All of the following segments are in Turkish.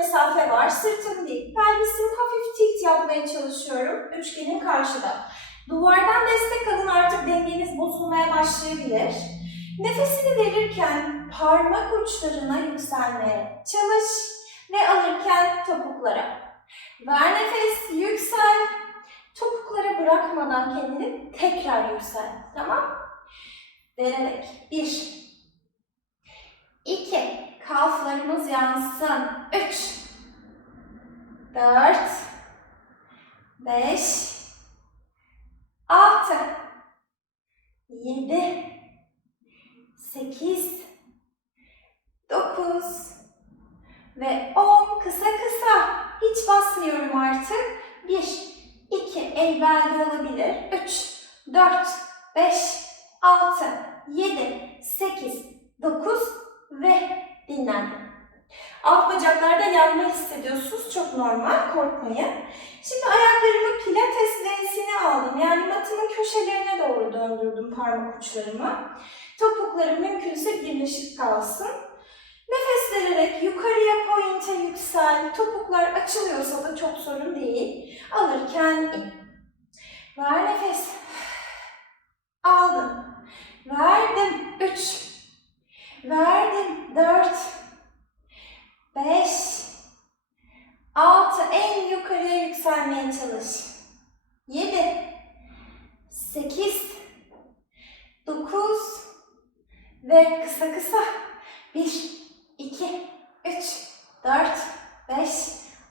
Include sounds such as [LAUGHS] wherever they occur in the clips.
mesafe var. Sırtım değil, pelvisim hafif tilt yapmaya çalışıyorum. Üçgenim karşıda. Duvardan destek alın artık dengeniz bozulmaya başlayabilir. Nefesini verirken parmak uçlarına yükselmeye çalış ve alırken topuklara. Ver nefes, yüksel. Topuklara bırakmadan kendini tekrar yüksel. Tamam? Vererek. Bir. İki. Kalflarımız yansın. Üç. Dört. Beş. Altı. Yedi. Sekiz. Dokuz. Ve on. Kısa kısa. Hiç basmıyorum artık. Bir. iki. El belde olabilir. Üç. Dört. Beş. Altı. Yedi. Sekiz. Dokuz. Ve dinlendim. Alt bacaklarda yanma hissediyorsunuz. Çok normal, korkmayın. Şimdi ayaklarımı pilates V'sine aldım. Yani matımın köşelerine doğru döndürdüm parmak uçlarımı. Topuklarım mümkünse birleşik kalsın. Nefes vererek yukarıya pointe yüksel. Topuklar açılıyorsa da çok sorun değil. Alırken in. Ver nefes. Aldım. Verdim. Üç. Verdim. Dört. Beş. Altı. En yukarıya yükselmeye çalış. Yedi. Sekiz. Dokuz. Ve kısa kısa. Bir, iki, üç, dört, beş,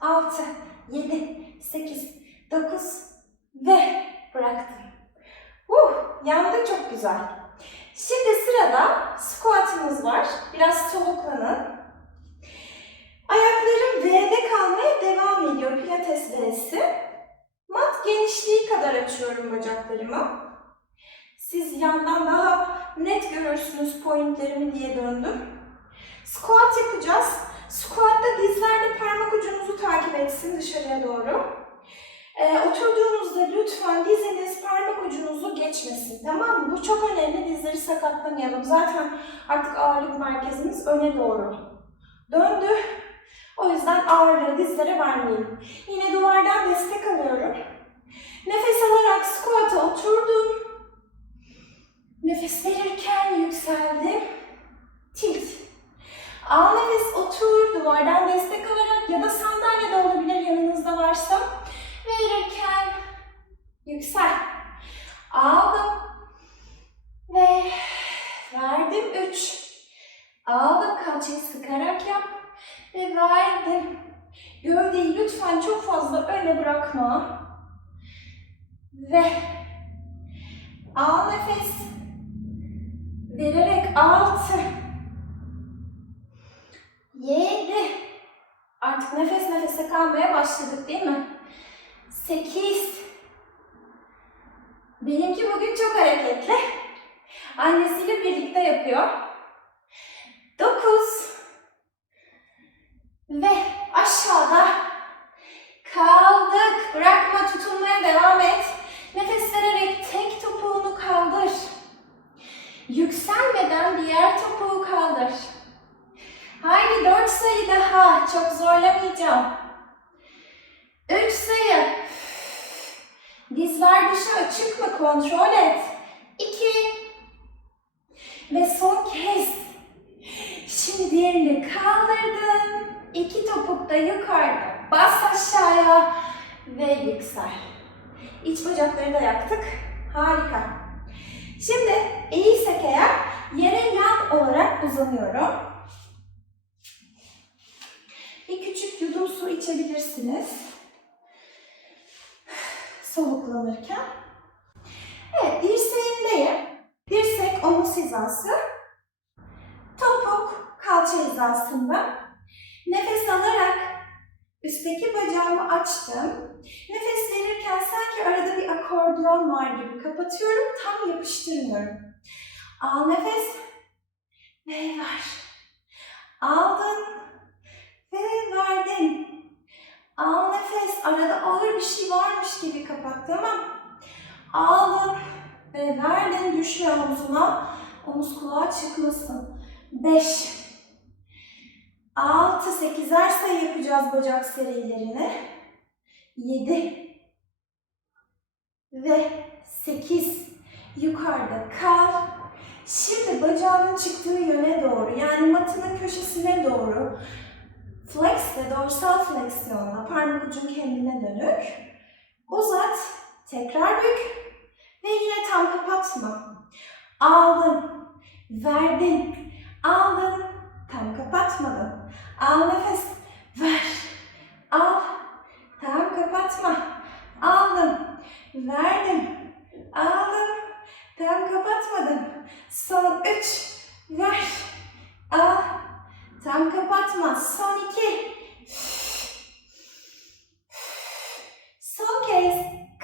altı, yedi, sekiz, dokuz ve bıraktım. Uh, yandı çok güzel. Şimdi sırada squatımız var. Biraz soluklanın. Ayaklarım V'de kalmaya devam ediyor. Pilates V'si. Mat genişliği kadar açıyorum bacaklarımı. Siz yandan daha net görürsünüz pointlerimi diye döndüm. Squat yapacağız. Squat'ta dizlerde parmak ucunuzu takip etsin dışarıya doğru. Ee, oturduğunuzda lütfen diziniz parmak ucunuzu geçmesin. Tamam mı? Bu çok önemli. Dizleri sakatlamayalım. Zaten artık ağırlık merkezimiz öne doğru döndü. O yüzden ağırlığı dizlere vermeyelim. Yine duvardan destek alıyorum. Nefes alarak squat'a oturdum. Nefes verirken yükseldim. Tilt. Al nefes otur duvardan destek alarak ya da sandalye de olabilir yanınızda varsa. Verirken yüksel. Aldım. Ve verdim. Üç. Aldım. Kalçayı sıkarak yap. Ve verdim. Gövdeyi lütfen çok fazla öne bırakma. Ve al nefes. Vererek altı. Yedi. Artık nefes nefese kalmaya başladık değil mi? Sekiz. Benimki bugün çok hareketli. Annesiyle birlikte yapıyor. Dokuz. Ve aşağıda kaldık. Bırakma tutunmaya devam et. Nefes vererek tek topuğunu kaldır. Yükselmeden diğer topuğu kaldır. Haydi dört sayı daha. Çok zorlamayacağım. Üç sayı. Dizler dışı açık mı? Kontrol et. İki. Ve son kez. Şimdi diğerini kaldırdın. İki topuk da yukarıda. Bas aşağıya ve yüksel. İç bacakları da yaktık. Harika. Şimdi eğilsek eğer yere yan olarak uzanıyorum. Bir küçük içebilirsiniz. Soluklanırken. Evet, dirseğimdeyim. Dirsek omuz hizası. Topuk kalça hizasında. Nefes alarak üstte üstteki bacağımı açtım. Nefes verirken sanki arada bir akordeon var gibi kapatıyorum. Tam yapıştırmıyorum. Al nefes ve ver. Aldın ve verdin. Al nefes. Arada ağır bir şey varmış gibi kapat tamam. Aldın ve verdin. Düşme omzuna. Omuz kulağa çıkmasın. 5 6 8'er sayı yapacağız bacak serilerini. 7 ve 8 yukarıda kal. Şimdi bacağının çıktığı yöne doğru yani matının köşesine doğru flex ve dorsal fleksiyonla parmak ucun kendine dönük. Uzat, tekrar bük ve yine tam kapatma. Aldın, verdin, aldın, tam kapatmadın. Al nefes, ver, al, tam kapatma. Aldım, verdim, aldım, tam kapatmadım. Son üç, ver, al, tam kapatma. Son iki, son kez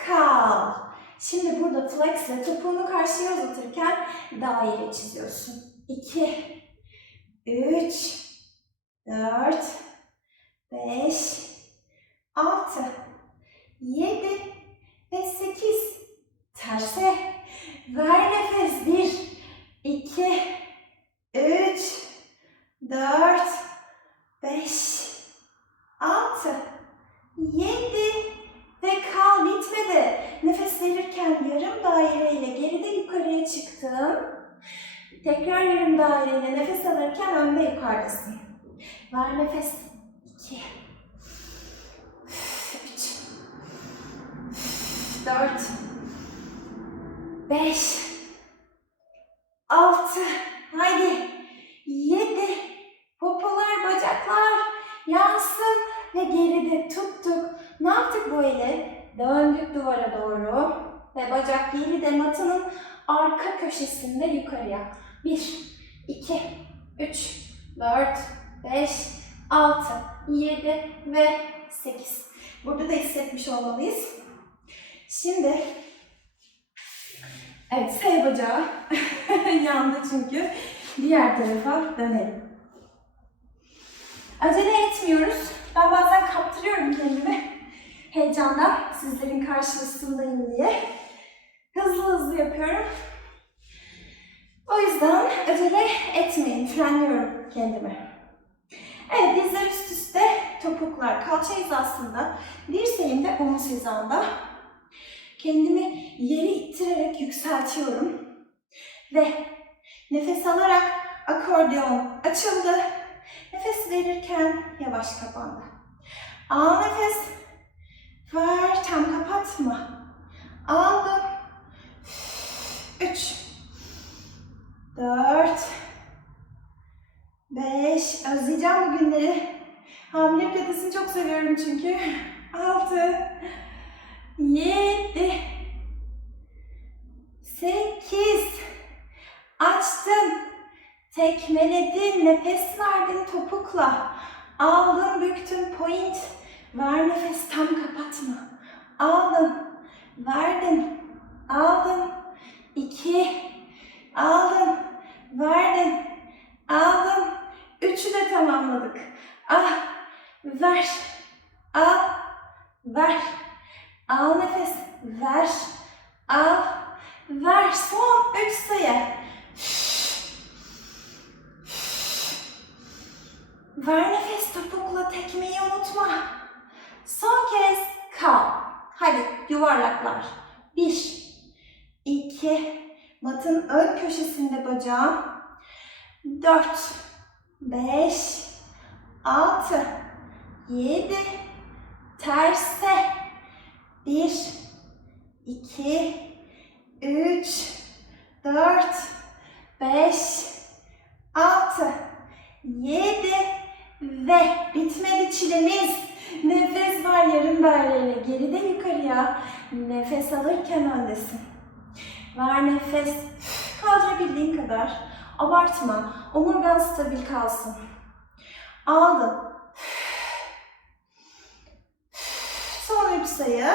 kal. Şimdi burada flex ile topuğunu karşıya uzatırken daire çiziyorsun. 2, 3, 4, 5, 6, 7 ve 8. Terse. Ver nefes. 1, 2, 3, 4, 5, 6, 7 ve kal bitmedi. Nefes verirken yarım daireyle geride yukarıya çıktım. Tekrar yarım daireyle nefes alırken önde yukarıdasın. Ver nefes. 2 3 4 5 6 Haydi 7 Popolar, bacaklar yansın ve geride tuttuk. Ne yaptık bu eli? Döndük duvara doğru ve bacak geride matının arka köşesinde yukarıya. 1, 2, 3, 4, 5, 6, 7 ve 8. Burada da hissetmiş olmalıyız. Şimdi evet S bacağı [LAUGHS] yandı çünkü. Diğer tarafa dönelim. Acele etmiyoruz. Ben bazen kaptırıyorum kendimi. Heyecandan sizlerin karşısındayım diye. Hızlı hızlı yapıyorum. O yüzden acele etmeyin. Frenliyorum kendimi. Evet dizler üst üste, topuklar kalça hizasında, dirseğim de omuz hizanda. Kendimi yeri ittirerek yükseltiyorum. Ve nefes alarak akordeon açıldı. Nefes verirken yavaş kapandı. Al nefes. Ver, tam kapatma. Aldım. Üç. Dört. Beş. Özleyeceğim bu günleri. Hamile pilatesini çok seviyorum çünkü. Altı. Yedi. Sekiz. Açtım. Tekmeledin, nefes verdin topukla. Aldın, büktün, point. Ver nefes, tam kapatma. Aldın, verdin, aldın. İki, aldın, verdin, aldın. Üçü de tamamladık. Ah, ver, al, ver. Al nefes, ver, al, ver. Son üç sayı. Ver nefes topukla tekmeyi unutma. Son kez kal. Hadi yuvarlaklar. Bir, iki, matın ön köşesinde bacağım. Dört, beş, altı, yedi, terse. Bir, iki, üç, dört, beş, altı, yedi, ve bitmedi çilemiz. Nefes var yarım daireyle geride yukarıya. Nefes alırken öndesin. Ver nefes. Kaldırabildiğin kadar. Abartma. Omurgan stabil kalsın. Aldın. bir sayı.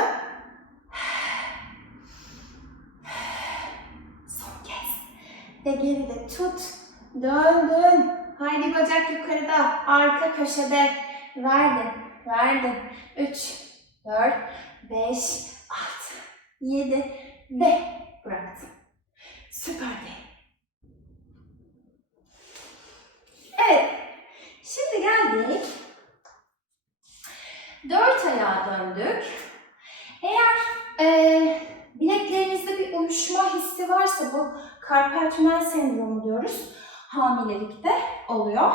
Son kez. Ve geride tut. Dön dön. Haydi bacak yukarıda. Arka köşede. Verdin. Verdin. 3, 4, 5, 6, 7 ve bıraktın. Süper değil. Evet. Şimdi geldik. Dört ayağa döndük. Eğer eee bileklerinizde bir uyuşma hissi varsa bu karpal tünel sendromu diyoruz. Hamilelikte oluyor.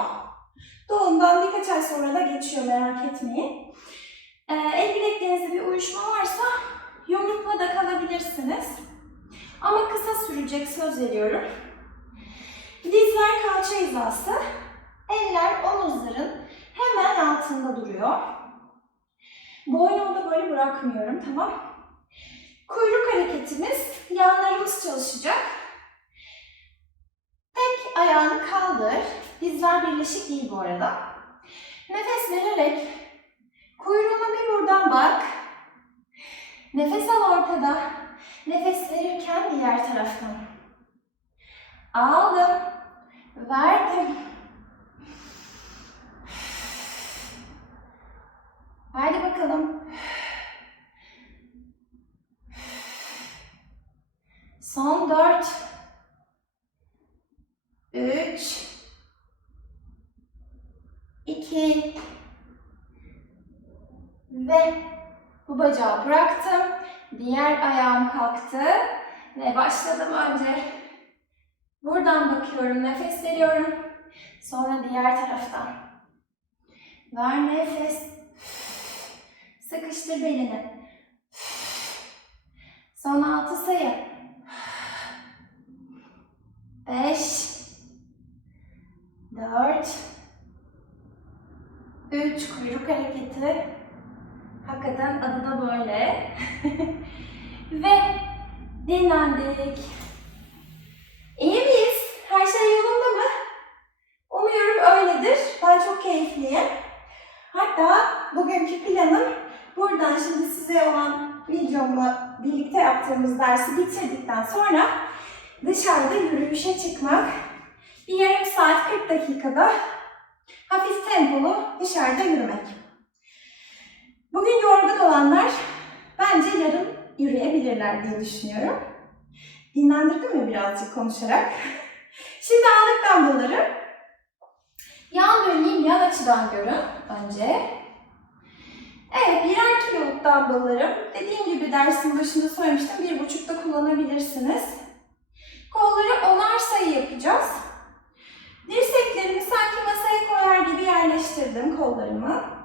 Doğumdan birkaç ay sonra da geçiyor merak etmeyin. Eee el bileklerinizde bir uyuşma varsa yumrukla da kalabilirsiniz. Ama kısa sürecek söz veriyorum. Dizler kalça hizası, eller omuzların hemen altında duruyor. Boynumu da böyle bırakmıyorum, tamam? Kuyruk hareketimiz, yanlarımız çalışacak. Tek ayağını kaldır. Dizler birleşik değil bu arada. Nefes vererek kuyruğuna bir buradan bak. Nefes al ortada. Nefes verirken diğer taraftan. Aldım. Verdim. Haydi bakalım. Son dört. Üç. iki Ve bu bacağı bıraktım. Diğer ayağım kalktı. Ve başladım önce. Buradan bakıyorum, nefes veriyorum. Sonra diğer taraftan. Ver nefes. Sıkıştır belini. Son altı sayı. Beş. Dört. Üç. Kuyruk hareketi. Hakikaten adı da böyle. [LAUGHS] Ve dinlendik. İyi miyiz? Her şey yolunda mı? Umuyorum öyledir. Ben çok keyifliyim. Hatta bugünkü planım buradan şimdi size olan videomla birlikte yaptığımız dersi bitirdikten sonra dışarıda yürüyüşe çıkmak. Bir yarım saat 40 dakikada hafif tempolu dışarıda yürümek. Bugün yorgun olanlar bence yarın yürüyebilirler diye düşünüyorum. Dinlendirdim mi birazcık konuşarak? [LAUGHS] Şimdi aldık dumbbellları. Yan döneyim, yan açıdan görün önce. Evet, birer kiloluk dumbbelllarım. Dediğim gibi dersin başında söylemiştim, bir buçukta kullanabilirsiniz. Kolları onar sayı yapacağız. Dirseklerimi sanki masaya koyar gibi yerleştirdim kollarımı.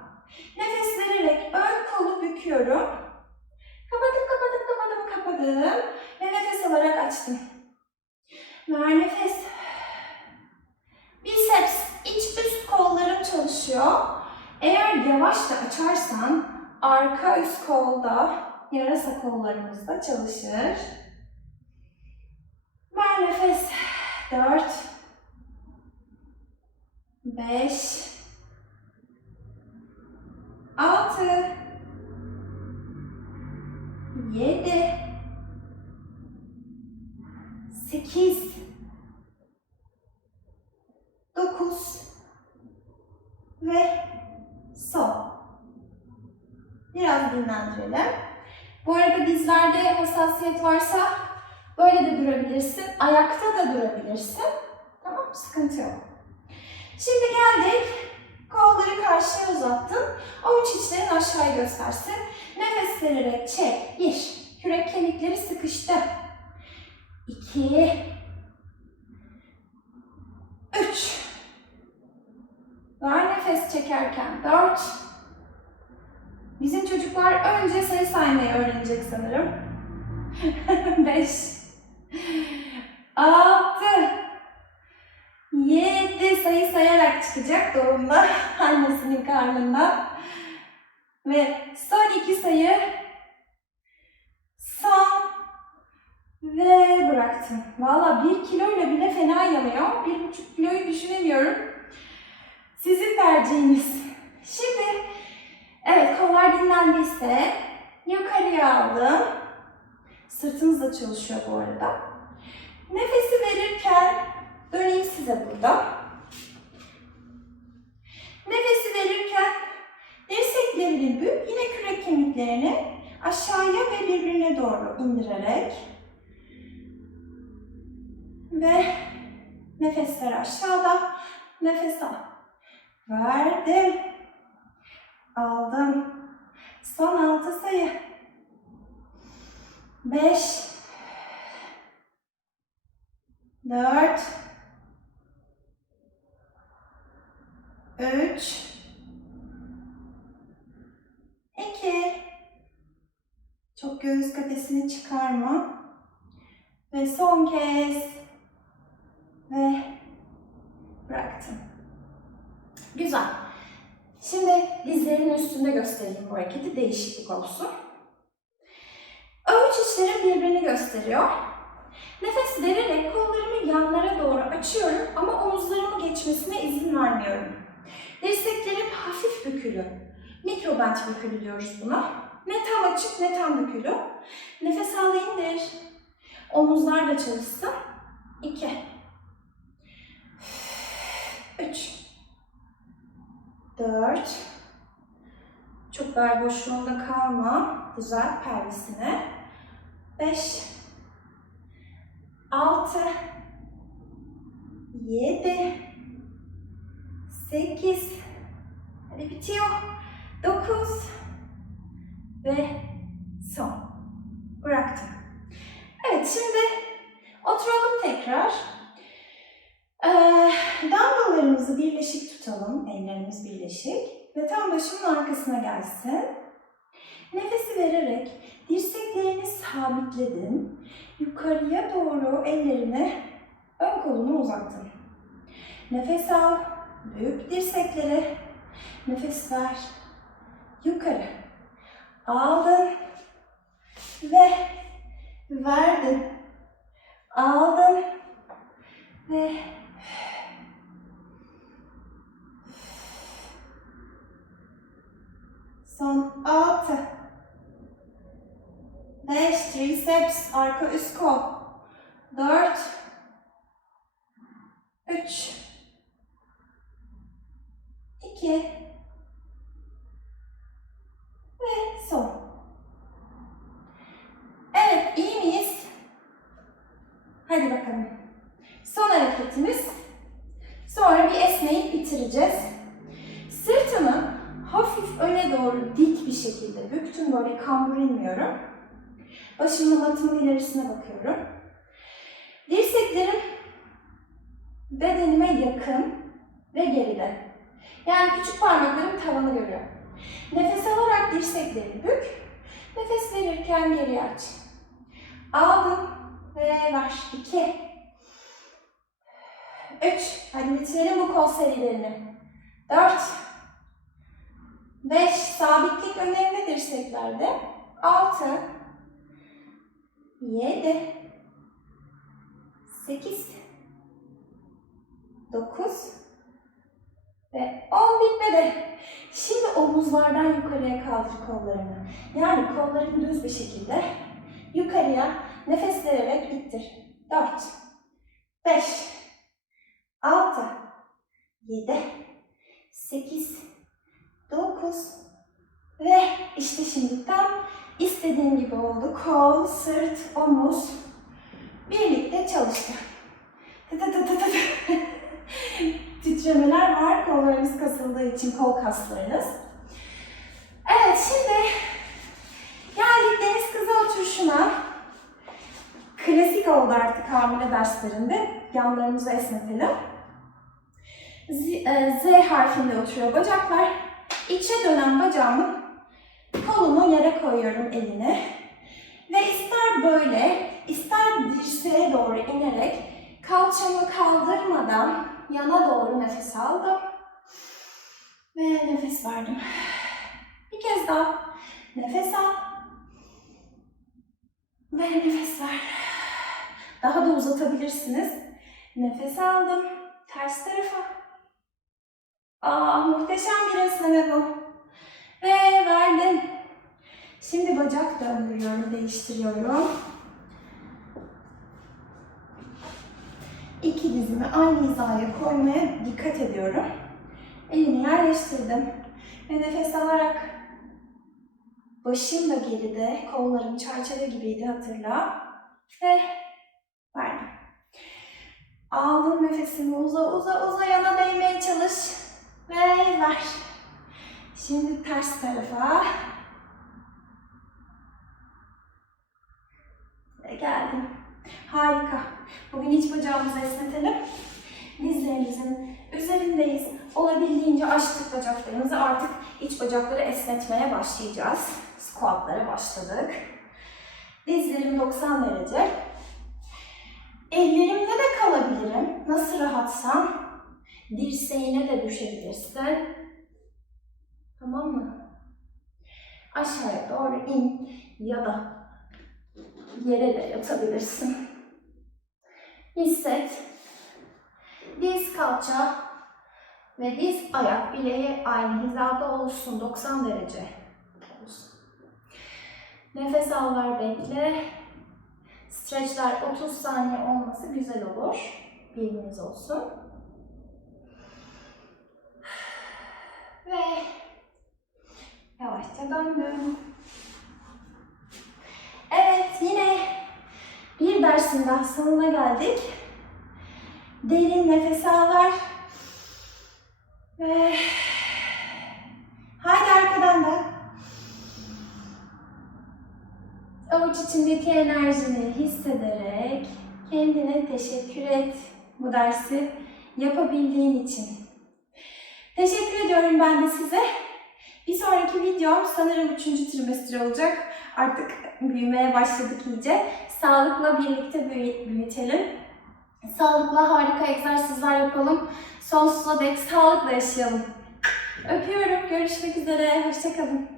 Nefes vererek ön kolu büküyorum. Kapadım, kapadım, kapadım, kapadım. Ve nefes alarak açtım. Ver nefes. Biceps, iç üst kollarım çalışıyor. Eğer yavaş da açarsan arka üst kolda, yarasa kollarımız da çalışır. Ver nefes. 4 5 6 7 8 9 ve son. Biraz dinlendirelim. Bu arada dizlerde hassasiyet varsa böyle de durabilirsin. Ayakta da durabilirsin. Tamam Sıkıntı yok. Şimdi geldik. Kolları karşıya uzattın. Avuç içlerin aşağıya göstersin. Nefes vererek çek. Bir. Kürek kemikleri sıkıştı. İki. Üç. Ver nefes çekerken. Dört. Bizim çocuklar önce sayı saymayı öğrenecek sanırım. [LAUGHS] Beş. Altı. Sayı sayarak çıkacak doğumda [LAUGHS] annesinin karnında. Ve son iki sayı son ve bıraktım. Valla bir kiloyla bile fena yanıyor. Bir buçuk kiloyu düşünemiyorum. Sizin tercihiniz. Şimdi evet kollar dinlendiyse yukarıya aldım. Sırtınız da çalışıyor bu arada. Nefesi verirken döneyim size burada. Nefesi verirken dirseklerini büyük yine kürek kemiklerini aşağıya ve birbirine doğru indirerek ve nefesler aşağıda nefes al. Verdim. Aldım. Son altı sayı. Beş. Dört. Üç. İki. Çok göğüs kafesini çıkarma. Ve son kez. Ve bıraktım. Güzel. Şimdi dizlerinin üstünde göstereyim bu hareketi. Değişiklik olsun. Avuç içleri birbirini gösteriyor. Nefes vererek kollarımı yanlara doğru açıyorum ama omuzlarımı geçmesine izin vermiyorum. Dirseklerim hafif bükülü. Mikrobent bükülü diyoruz buna. Ne tam açık ne tam bükülü. Nefes al indir. Omuzlar da çalışsın. 2 3 4 Çok bel boşluğunda kalma. Düzelt pelvisine. 5 6 7 8 Hadi bitiyor. 9 ve son. Bıraktım. Evet şimdi oturalım tekrar. Ee, dumbbelllarımızı birleşik tutalım. Ellerimiz birleşik. Ve tam başımın arkasına gelsin. Nefesi vererek dirseklerini sabitledin. Yukarıya doğru ellerini ön koluna uzattın. Nefes al. Büyük dirsekleri. Nefes ver. Yukarı. Aldın. Ve verdin. Aldın. Ve Son altı. Beş, triceps, arka üst kol. Dört. Üç. İki. Ve son. Evet, iyi miyiz? Hadi bakalım. Son hareketimiz. Sonra bir esneyip bitireceğiz. Sırtımı hafif öne doğru dik bir şekilde büktüm. Böyle kambur inmiyorum. Başımla matımın ilerisine bakıyorum. Dirseklerim bedenime yakın ve geride. Yani küçük parmaklarım tavanı görüyor. Nefes alarak dirsekleri bük. Nefes verirken geri aç. Aldım ve ver. İki. Üç. Hadi bitirelim bu kol serilerini. Dört. Beş. Sabitlik önemli dirseklerde. Altı. Yedi. Sekiz. Dokuz. Ve on bitmedi. Şimdi omuzlardan yukarıya kaldır kollarını. Yani kolların düz bir şekilde yukarıya nefes vererek ittir. Dört. Beş. 6 7 8 9 ve işte şimdi tam istediğim gibi oldu. Kol, sırt, omuz birlikte çalıştı. Tı tı tı tı tı. Titremeler var kollarınız kasıldığı için kol kaslarınız. Evet şimdi geldik deniz kızı oturuşuna. Klasik oldu artık hamile derslerinde. Yanlarımızı esnetelim. Z, e, Z harfinde oturuyor bacaklar. İçe dönen bacağımın kolumu yere koyuyorum elini. Ve ister böyle, ister dirseğe doğru inerek kalçamı kaldırmadan yana doğru nefes aldım. Ve nefes verdim. Bir kez daha nefes al. Ve nefes ver. Daha da uzatabilirsiniz. Nefes aldım. Ters tarafa. Aa, muhteşem bir esneme bu. Ve verdim. Şimdi bacak döndürüyorum, değiştiriyorum. İki dizimi aynı hizaya koymaya dikkat ediyorum. Elimi yerleştirdim ve nefes alarak başım da geride, kollarım çerçeve gibiydi hatırla. Ve verdim. Aldım nefesimi uza uza uza yana değmeye çalış. Ve ver. Şimdi ters tarafa. Ve geldim. Harika. Bugün iç bacağımızı esnetelim. Dizlerimizin üzerindeyiz. Olabildiğince açtık bacaklarımızı. Artık iç bacakları esnetmeye başlayacağız. Squatlara başladık. Dizlerim 90 derece. Ellerimde de kalabilirim. Nasıl rahatsan. Dirseğine de düşebilirsin. Tamam mı? Aşağıya doğru in ya da yere de yatabilirsin. Hisset. Diz kalça ve diz ayak bileği aynı hizada olsun. 90 derece. Nefes al ver bekle. Streçler 30 saniye olması güzel olur. Bilginiz olsun. Ve yavaşça döndüm. Yine bir dersin daha sonuna geldik. Derin nefes al ver. Ve haydi arkadan da. Avuç içindeki enerjini hissederek kendine teşekkür et bu dersi yapabildiğin için. Teşekkür ediyorum ben de size. Bir sonraki videom sanırım 3. trimester olacak. Artık büyümeye başladık iyice. Sağlıkla birlikte büyü- büyütelim. Sağlıkla harika egzersizler yapalım. Sonsuza dek sağlıkla yaşayalım. Öpüyorum. Görüşmek üzere. Hoşçakalın.